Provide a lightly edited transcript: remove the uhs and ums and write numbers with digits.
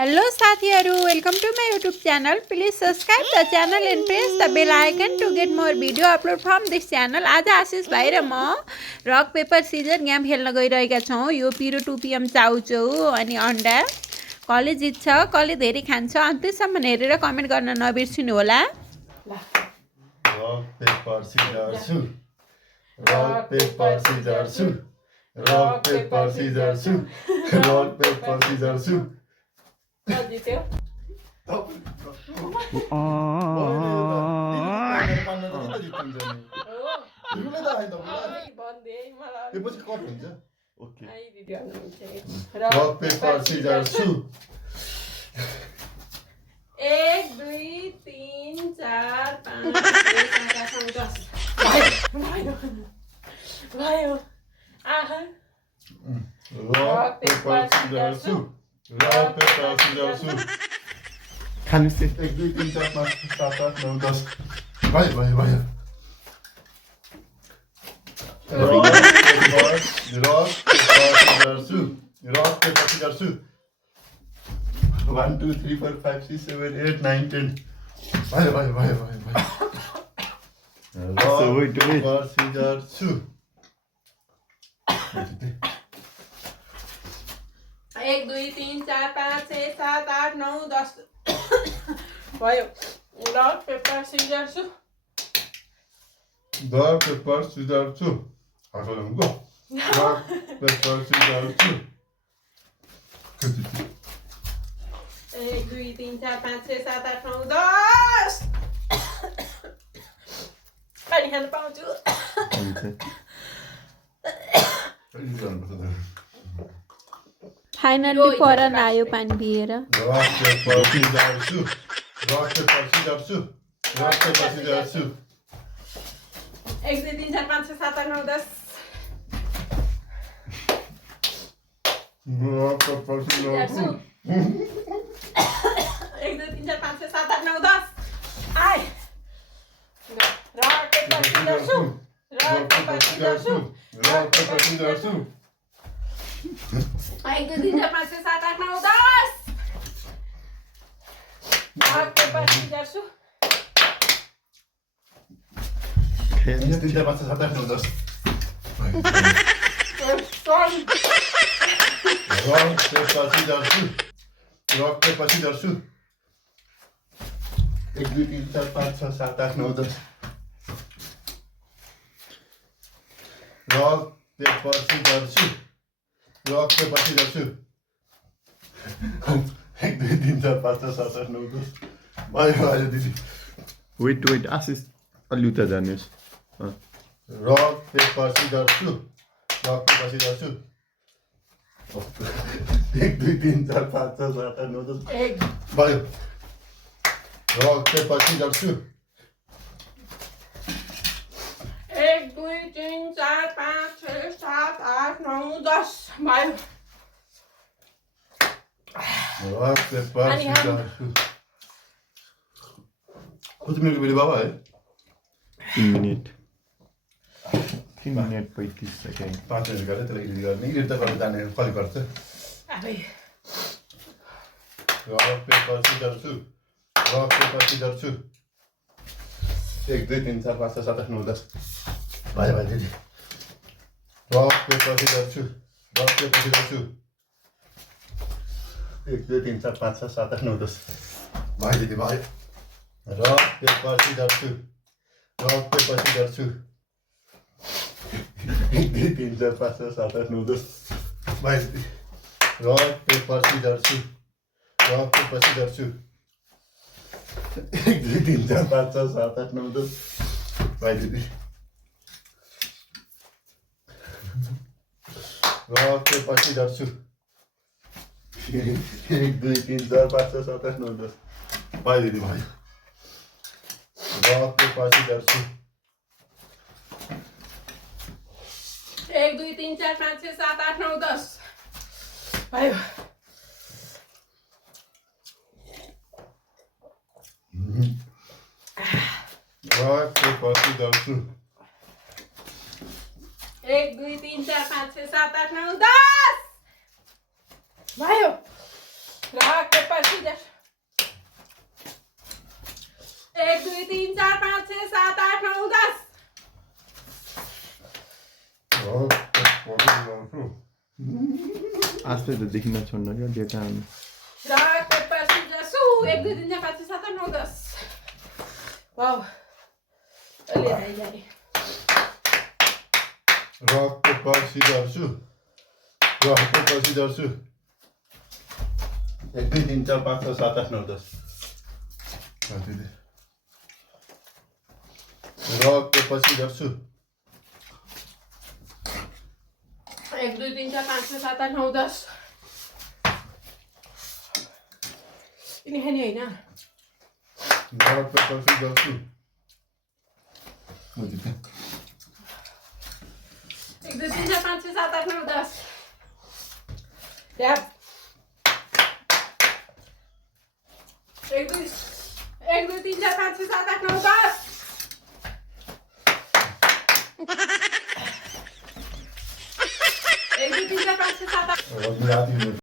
Hello साथीहरू, welcome to my YouTube channel. Please subscribe the channel and press the bell icon to get more video upload from this channel. आज आशिष भाइ र म rock paper Caesar game खेल्न गइरहेका छौँ. यो पिरो टुपियम चाउचाउ अनि अन्डा कसले जित्छ, कसले धेरै खान्छ, अन्त्यसम्म हेरेर कमेन्ट गर्न नबिर्सिनु होला. Rock, paper, scissors, shoot. Rock, paper, scissors, shoot. Rock, paper, scissors, shoot. Rock, paper, scissors, shoot. जित्यो Rock, paper, scissors, shoot. 1 2 3 4 5 6 7 8 9 10 भयो आहा Rock, paper, scissors, shoot. Rock, paper, scissors, shoot. खानु से 1 2 3 4 5 6 7 8 9 10 भयो Rock, paper, scissors, shoot. Rock, paper, scissors, shoot. 1 2 3 4 5 6 7 8 9 10 भयो Rock, paper, scissors, shoot. 1 2 3 4 5 6 7 8 9 10 भयो rock paper Caesar सु Rock, paper, scissors, shoot. Rock, paper, scissors, shoot. 1 2 3 4 5 6 7 8 9 10 पानी खान पाउँछु finally परन आयो पानी पिएर. Rock, paper, scissors, shoot. Rock, paper, scissors, shoot. Rock, paper, scissors, shoot. 1 2 3 4 5 6 7 8 9 10 Rock, paper, scissors, shoot. 1 2 3 4 5 6 7 8 9 10 आइ rock paper Caesar सु rock paper Caesar सु Rock, paper, scissors, shoot. 1 2 3 4 5 6 7 8 9 10 rock paper Caesar सु 1 2 3 4 5 6 7 8 9 10 Rock, paper, scissors, shoot. Rock, paper, scissors, shoot. 1 2 3 4 5 6 7 8 9 10 Rock, paper, scissors, shoot. Rock, paper, scissors, shoot. 1 2 3 4 5 6 7 8 9 10 भयो दिदी. Weight आशिष अलि उता जानुहोस्. Rock, paper, scissors, shoot. Rock, paper, scissors, shoot. 1 2 3 4 5 6 7 8 9 10 भयो. Rock, paper, scissors, shoot. 1 2 3 4 5 6 7 8 9 10 भयो Rock, paper, अनि हम- scissors, shoot. कति मिनटको भिडियो बाबा है 3 मिनट 35 सेकेन्ड. 5 मिनट गरेँ त्यसलाई एडिट गर्ने एडिट त गर्न जाने कसले गर्छ. अबे Rock, paper, scissors, shoot. Rock, paper, scissors, shoot. 1 2 3 4 5 6 7 8 9 10 भयो दिदी. Rock, paper, scissors, shoot. Rock, paper, scissors, shoot. 1 2 3 4 5 6 7 8 9 10 भयो दिदी भयो. Rock, paper, scissors, shoot. Rock, paper, scissors, shoot. 1 2 3 4 5 6 7 8 9 10 भयो दिदी. Rock, paper, scissors, shoot. Rock, paper, scissors, shoot. 1 2 3 4 5 6 7 8 9 10 भयो दिदी. Rock, paper, scissors, shoot. 1 2 3 4 5 6 7 8 9 10 भयो दिदी भयो. Rock, paper, scissors, shoot. 1 2 3 4 5 6 7 8 9 10 भयो Rock, paper, scissors, shoot. 1 2 3 4 5 6 7 8 9 10 भयो rock paper scissor 1 2 3 4 5 6 7 8 9 10 rock paper Caesar आजै त देखिन छोड्न क्या data rock paper scissor 1 2 3 4 5 6 7 8 9 10 wow अलि हाई जाए rock paper scissor rock paper scissor 1 2 3 4 5 6 7 8 9 10 rock paper scissor 1 2 3 4 5 6 7 8 9 10 ini hani हैन रक पेपर सिजर 1 2 3 4 5 6 7 8 9 10 Yap 1 2 3 4 5 6 7 8 9 10 1 2 3 4 5 6 7 8 10